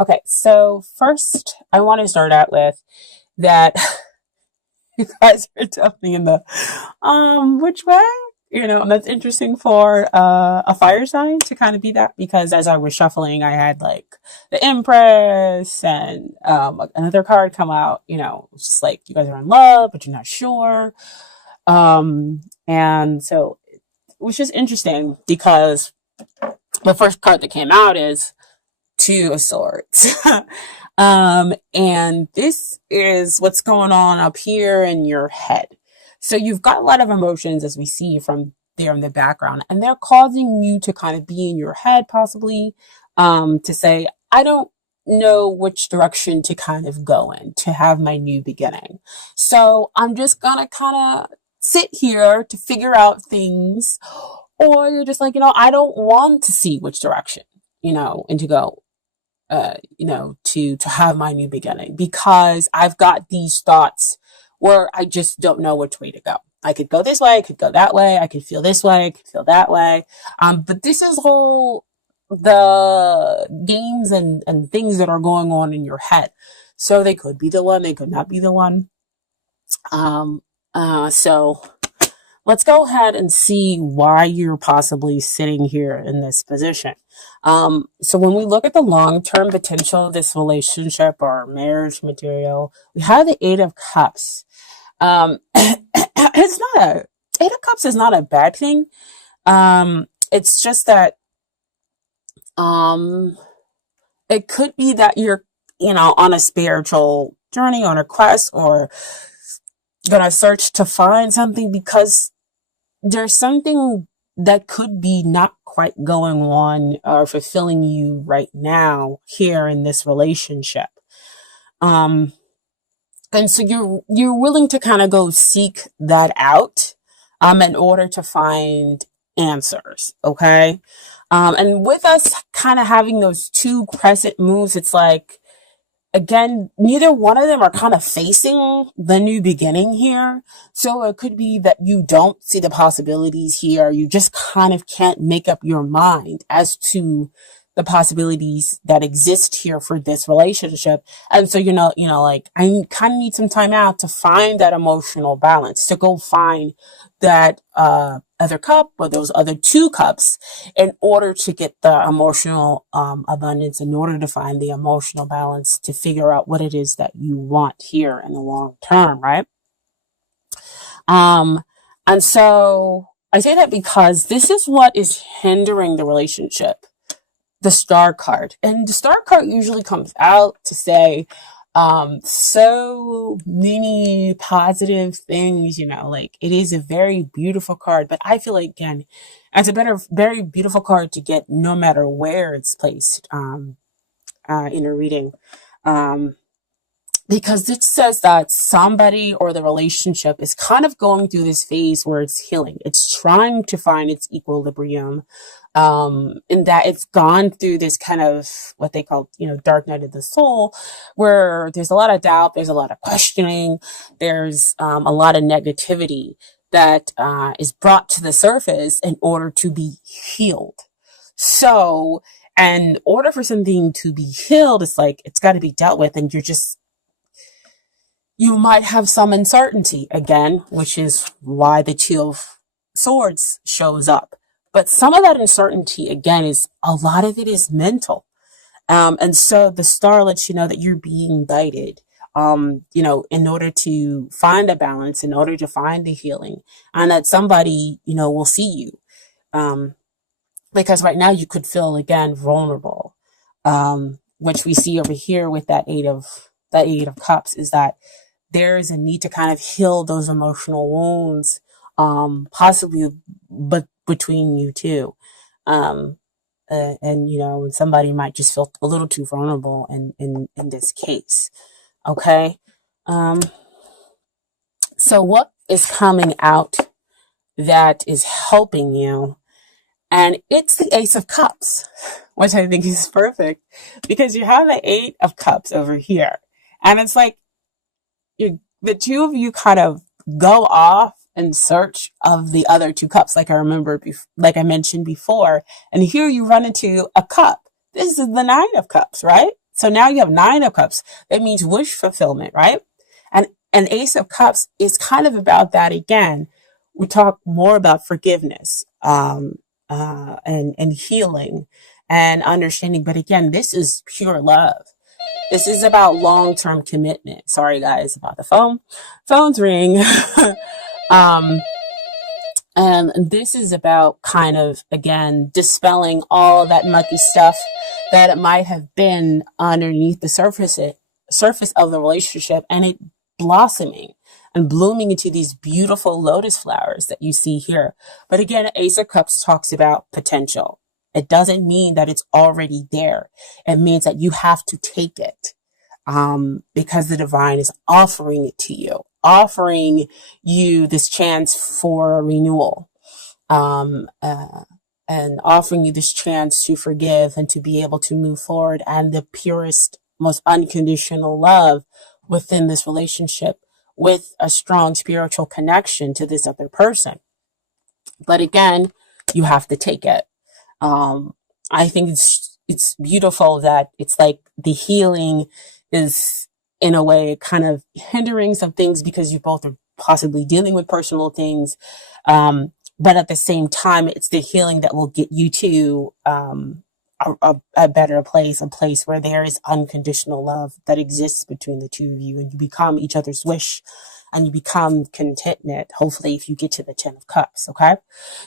Okay, so first I want to start out with that you guys are definitely in the which way? And that's interesting for a fire sign to kind of be that because as I was shuffling I had like the Empress and another card come out, it's just like you guys are in love, but you're not sure. And so which is interesting because the first card that came out is Two of Swords. And this is what's going on up here in your head. So you've got a lot of emotions as we see from there in the background, and they're causing you to kind of be in your head, possibly, to say, I don't know which direction to kind of go in to have my new beginning. So I'm just gonna kind of sit here to figure out things, or you're just like, I don't want to see which direction, and to go to have my new beginning because I've got these thoughts where I just don't know which way to go. I could go this way, I could go that way, I could feel this way, I could feel that way. But this is all the games and things that are going on in your head. So they could be the one, they could not be the one. So let's go ahead and see why you're possibly sitting here in this position. So when we look at the long-term potential of this relationship or marriage material, we have the Eight of Cups. Eight of Cups is not a bad thing. It's just that, it could be that you're, on a spiritual journey, on a quest, or gonna search to find something because there's something that could be not quite going on or fulfilling you right now here in this relationship. And so you're willing to kind of go seek that out in order to find answers, okay? And with us kind of having those two crescent moves, it's like, again, neither one of them are kind of facing the new beginning here. So it could be that you don't see the possibilities here. You just kind of can't make up your mind as to the possibilities that exist here for this relationship. And so, like I kind of need some time out to find that emotional balance, to go find that, other cup or those other two cups in order to get the emotional abundance, in order to find the emotional balance, to figure out what it is that you want here in the long term, right? And so I say that because this is what is hindering the relationship, the Star card. And the Star card usually comes out to say, so many positive things, like it is a very beautiful card, but I feel like, again, it's very beautiful card to get no matter where it's placed, in a reading. Because it says that somebody or the relationship is kind of going through this phase where it's healing. It's trying to find its equilibrium, in that it's gone through this kind of what they call, dark night of the soul, where there's a lot of doubt, there's a lot of questioning, there's a lot of negativity that is brought to the surface in order to be healed. So, in order for something to be healed, it's like it's got to be dealt with, and you might have some uncertainty again, which is why the Two of Swords shows up. But some of that uncertainty, again, a lot of it is mental. And so the Star lets you know that you're being guided, in order to find a balance, in order to find the healing, and that somebody, will see you. Because right now you could feel, again, vulnerable, which we see over here with that Eight of Cups, is that there is a need to kind of heal those emotional wounds, possibly, but between you two. And somebody might just feel a little too vulnerable in this case. Okay. So what is coming out that is helping you? And it's the Ace of Cups, which I think is perfect because you have the Eight of Cups over here. And it's like, the two of you kind of go off in search of the other two cups, like I mentioned before. And here you run into a cup. This is the Nine of Cups, right? So now you have 9 of Cups. That means wish fulfillment, right? And Ace of Cups is kind of about that again. We talk more about forgiveness, and healing and understanding. But again, this is pure love. This is about long-term commitment. Sorry guys about the phone. Phones ring. um, and this is about kind of, again, dispelling all that mucky stuff that it might have been underneath the surface of the relationship, and it blossoming and blooming into these beautiful lotus flowers that you see here. But again, Ace of Cups talks about potential. It doesn't mean that it's already there. It means that you have to take it, because the divine is offering it to you, offering you this chance for renewal, um, uh, and offering you this chance to forgive and to be able to move forward, and the purest, most unconditional love within this relationship, with a strong spiritual connection to this other person. But again, you have to take it. I think it's beautiful that it's like the healing is in a way kind of hindering some things because you both are possibly dealing with personal things. But at the same time, it's the healing that will get you to a better place, a place where there is unconditional love that exists between the two of you, and you become each other's wish, and you become contentment, hopefully, if you get to the 10 of Cups, okay?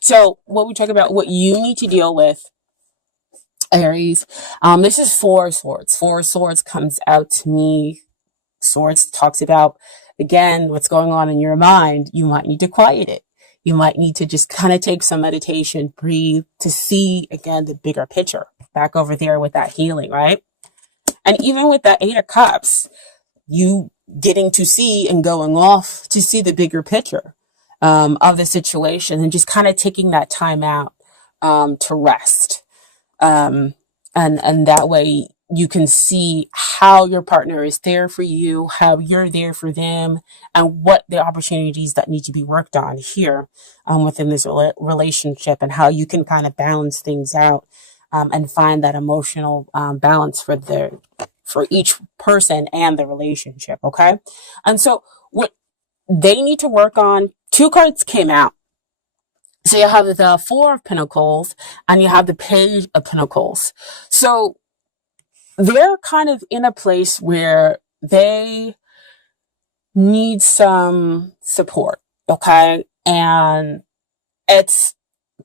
So what we talk about, what you need to deal with, Aries, this is 4 of Swords. 4 of Swords comes out to me. Swords talks about, again, what's going on in your mind. You might need to quiet it. You might need to just kind of take some meditation, breathe, to see, again, the bigger picture. Back over there with that healing, right? And even with that 8 of Cups, you getting to see and going off to see the bigger picture, of the situation, and just kind of taking that time out, to rest. And that way you can see how your partner is there for you, how you're there for them, and what the opportunities that need to be worked on here, within this relationship, and how you can kind of balance things out, and find that emotional, balance for each person and the relationship. Okay. And so what they need to work on, 2 cards came out. So you have the 4 of Pentacles and you have the Page of Pentacles. So they're kind of in a place where they need some support. Okay. And it's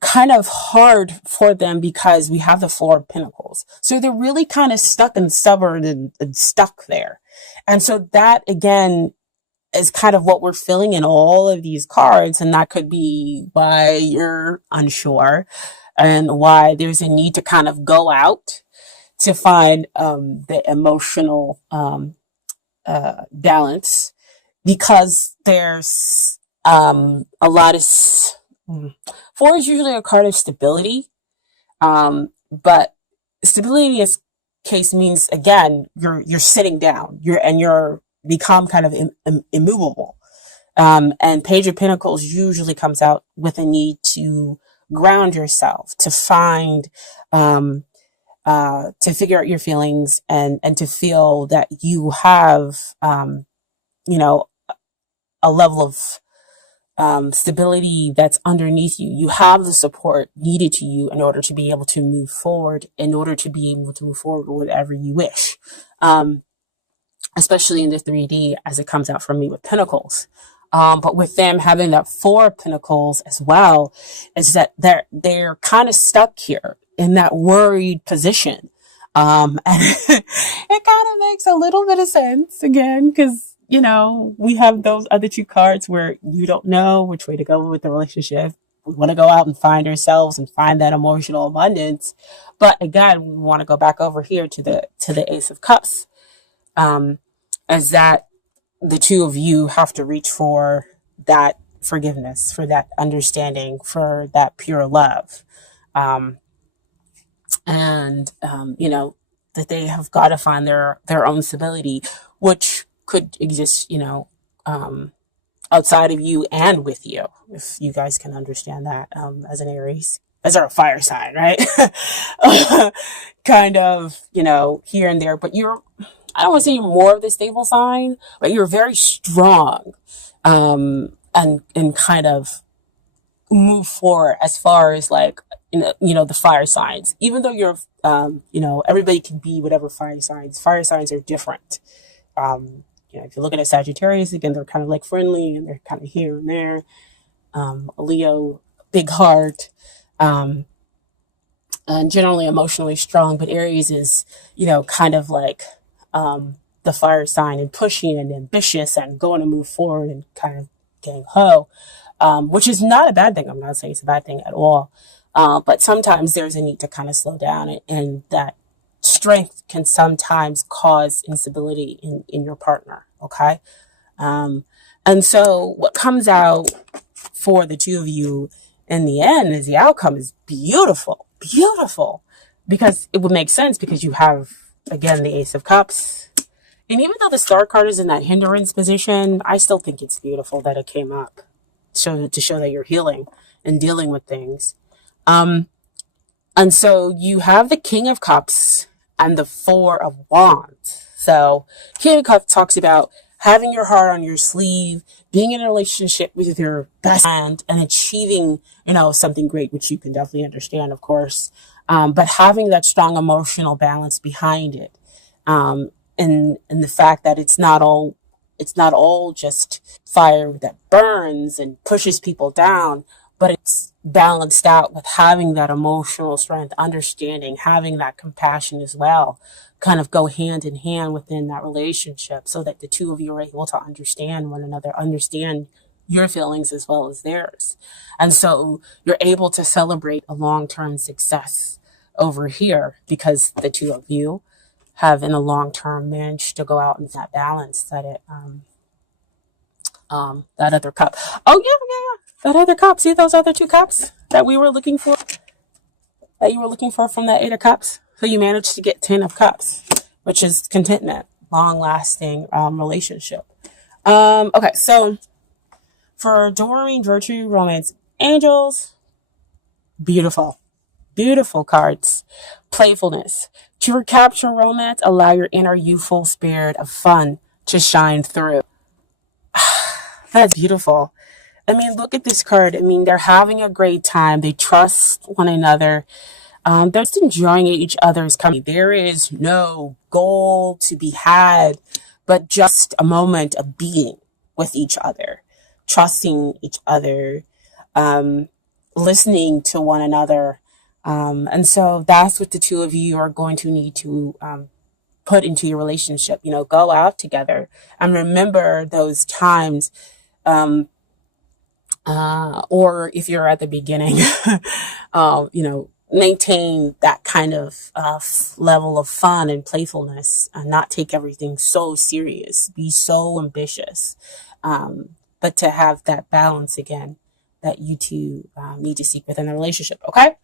kind of hard for them because we have the 4 of Pentacles. So they're really kind of stuck and stubborn and stuck there. And so that, again, is kind of what we're feeling in all of these cards. And that could be why you're unsure, and why there's a need to kind of go out to find, the emotional, balance, because there's, a lot of, 4 is usually a card of stability. But stability in this case means, again, you're sitting down, you're become kind of immovable. And Page of Pentacles usually comes out with a need to ground yourself, to find, to figure out your feelings, and to feel that you have, you know, a level of, stability that's underneath you. You have the support needed to you in order to be able to move forward, with whatever you wish. Especially in the 3D, as it comes out from me with Pentacles. But with them having that 4 of Pentacles as well, is that they're kind of stuck here in that worried position. And it kind of makes a little bit of sense, again, because, we have those other 2 cards where you don't know which way to go with the relationship. We want to go out and find ourselves and find that emotional abundance. But again, we want to go back over here to the Ace of Cups. As that the 2 of you have to reach for that forgiveness, for that understanding, for that pure love. That they have got to find their own stability, which could exist, outside of you and with you, if you guys can understand that, as an Aries. as our fire sign, right? Kind of, here and there, but I don't want to say you're more of the stable sign, but you're very strong, and kind of move forward as far as like, the fire signs, even though everybody can be whatever fire signs are different. If you're looking at Sagittarius, again, they're kind of like friendly and they're kind of here and there. A Leo, big heart, and generally emotionally strong, but Aries is, kind of like, the fire sign and pushy and ambitious and going to move forward and kind of gang ho, which is not a bad thing. I'm not saying it's a bad thing at all. But sometimes there's a need to kind of slow down, and that strength can sometimes cause instability in your partner. Okay. And so what comes out for the two of you in the end is the outcome is beautiful, beautiful, because it would make sense because you have, again, the Ace of Cups. And even though the Star card is in that hindrance position, I still think it's beautiful that it came up to show that you're healing and dealing with things. And so you have the King of Cups and the Four of Wands. So King of Cups talks about having your heart on your sleeve, being in a relationship with your best friend and achieving, something great, which you can definitely understand, of course. But having that strong emotional balance behind it. And the fact that it's not all just fire that burns and pushes people down, but it's balanced out with having that emotional strength, understanding, having that compassion as well, kind of go hand in hand within that relationship so that the two of you are able to understand one another, understand your feelings as well as theirs. And so you're able to celebrate a long-term success over here because the two of you have in the long term managed to go out in that balance that that other cup. Oh yeah, that other cup. See those other two cups that we were looking for? That you were looking for from that Eight of Cups? So you managed to get 10 of Cups, which is contentment, long lasting relationship. Okay, so for Doreen, Virtue, Romance, Angels, beautiful. Beautiful cards. Playfulness. To recapture romance, allow your inner youthful spirit of fun to shine through. That's beautiful. I mean, look at this card. I mean, they're having a great time. They trust one another. They're just enjoying each other's company. There is no goal to be had, but just a moment of being with each other, trusting each other, listening to one another. And so that's what the two of you are going to need to put into your relationship. Go out together and remember those times. Or if you're at the beginning, maintain that kind of level of fun and playfulness and not take everything so serious, be so ambitious. But to have that balance again that you two need to seek within the relationship. Okay.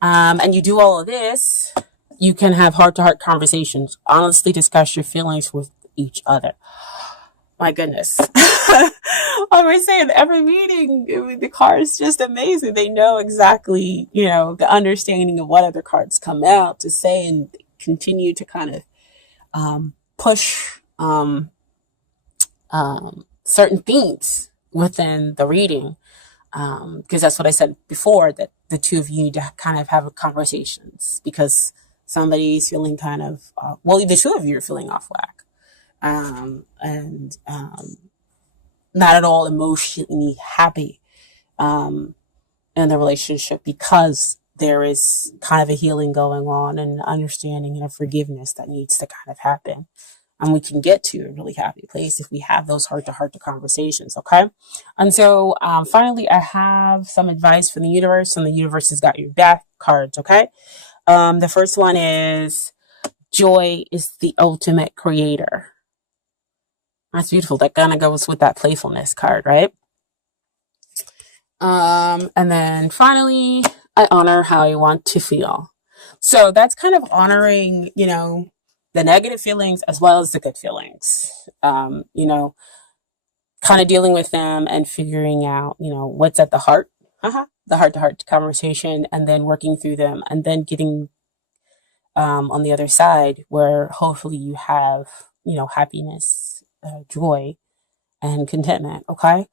And you do all of this, you can have heart-to-heart conversations, honestly discuss your feelings with each other. My goodness. I was saying every meeting, the cards just amazing. They know exactly, the understanding of what other cards come out to say and continue to kind of push certain themes within the reading. Because that's what I said before, that the two of you need to kind of have conversations because somebody's feeling kind of, the two of you are feeling off whack. And not at all emotionally happy in the relationship because there is kind of a healing going on and understanding and a forgiveness that needs to kind of happen. And we can get to a really happy place if we have those heart-to-heart conversations, okay? And so finally, I have some advice from the universe, and the universe has got your back cards, okay? The first one is, joy is the ultimate creator. That's beautiful. That kind of goes with that playfulness card, right? And then finally, I honor how I want to feel. So that's kind of honoring, the negative feelings as well as the good feelings. Kind of dealing with them and figuring out, what's at the heart. the heart to heart conversation and then working through them and then getting on the other side where hopefully you have, happiness, joy, and contentment. Okay.